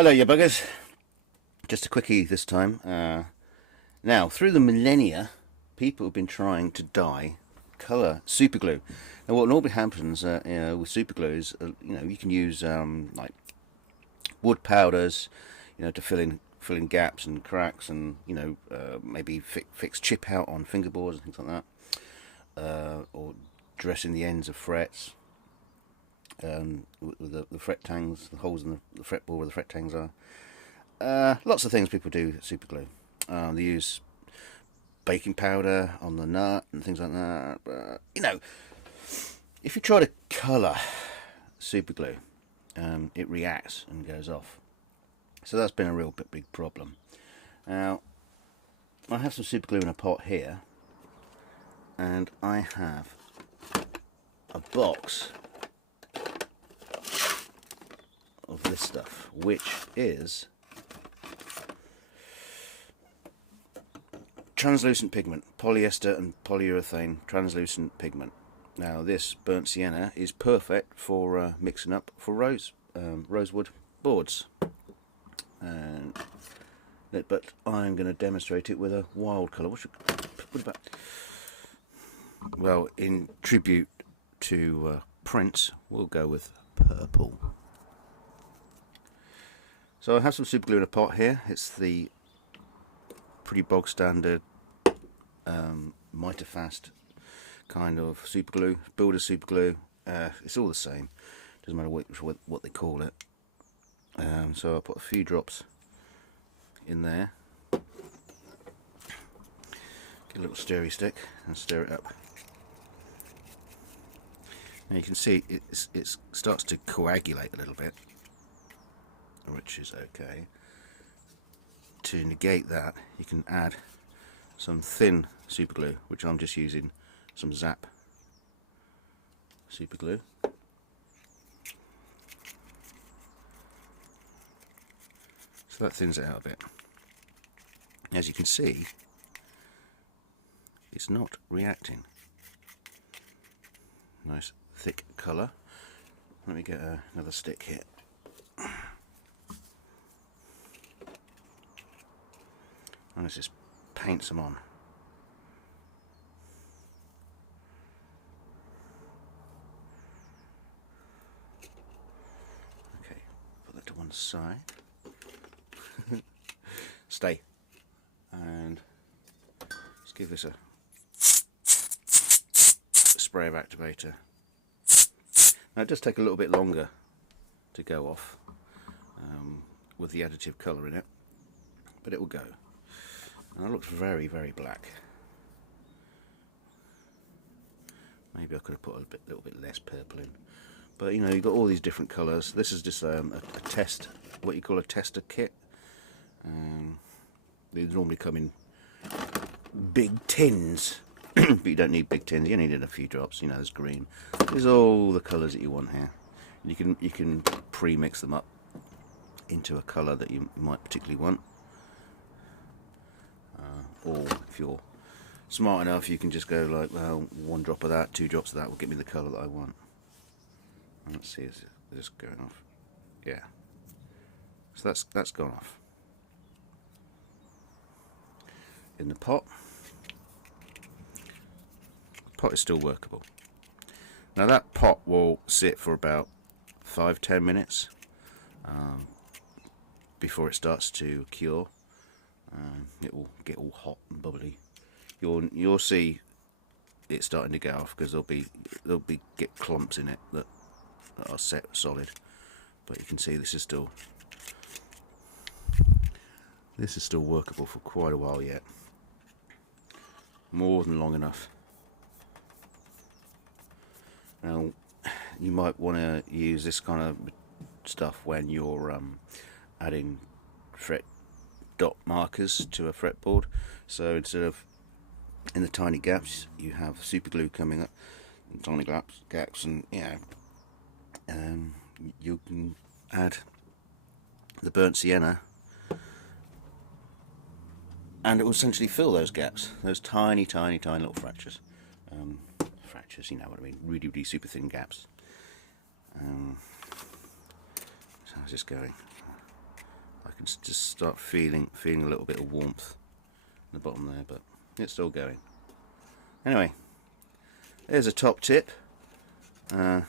Hello, you buggers. Just a quickie this time. Now, through the millennia, people have been trying to dye colour superglue. Now, what normally happens, with superglue is, you can use like wood powders, to fill in gaps and cracks, and maybe fix chip out on fingerboards and things like that, or dress in the ends of frets. With the fret tangs, the holes in the fretboard where the fret tangs are. Lots of things people do superglue. They use baking powder on the nut and things like that. If you try to colour superglue, it reacts and goes off. So that's been a real big problem. Now, I have some superglue in a pot here, and I have a box of this stuff, which is translucent pigment, polyester and polyurethane translucent pigment. Now, this burnt sienna is perfect for mixing up for rosewood boards, but I'm going to demonstrate it with a wild colour. What about? Well, in tribute to Prince, we'll go with purple. So I have some superglue in a pot here. It's the pretty bog standard Mitafast kind of superglue, builder superglue. It's all the same. Doesn't matter what they call it. So I'll put a few drops in there. Get a little stirry stick and stir it up. Now you can see it starts to coagulate a little bit, which is okay. To negate that, you can add some thin superglue, which I'm just using some Zap superglue. So that thins it out a bit. As you can see, it's not reacting. Nice thick colour. Let me get another stick here. And let's just paint some on. Okay, put that to one side. Stay. And let's give this a spray of activator. Now, it does take a little bit longer to go off with the additive colour in it, but it will go. And it looks very, very black. Maybe I could have put a little bit less purple in. But you've got all these different colours. This is just a test, what you call a tester kit. They normally come in big tins, but you don't need big tins. You only need a few drops. There's green. There's all the colours that you want here. You can pre-mix them up into a colour that you might particularly want. Or if you're smart enough, you can just go like, well, 1 drop of that, 2 drops of that will give me the colour that I want. And let's see, is this going off? Yeah. So that's gone off. In the pot is still workable. Now, that pot will sit for about 5-10 minutes before it starts to cure. It will get all hot and bubbly. You'll see it starting to get off, because there'll be clumps in it that are set solid. But you can see this is still workable for quite a while yet. More than long enough. Now, you might want to use this kind of stuff when you're adding fret dot markers to a fretboard. So instead of in the tiny gaps, you have superglue coming up in tiny gaps, and you can add the burnt sienna, and it will essentially fill those gaps, those tiny little fractures. Fractures, you know what I mean, really super thin gaps. So how's this going? can just start feeling a little bit of warmth in the bottom there, but it's still going. Anyway, there's a top tip. I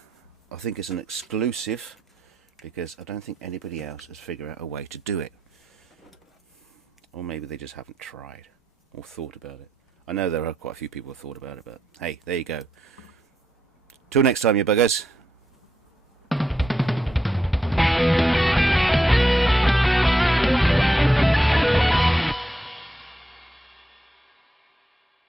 think it's an exclusive because I don't think anybody else has figured out a way to do it. Or maybe they just haven't tried or thought about it. I know there are quite a few people who have thought about it, but hey, there you go. Till next time, you buggers.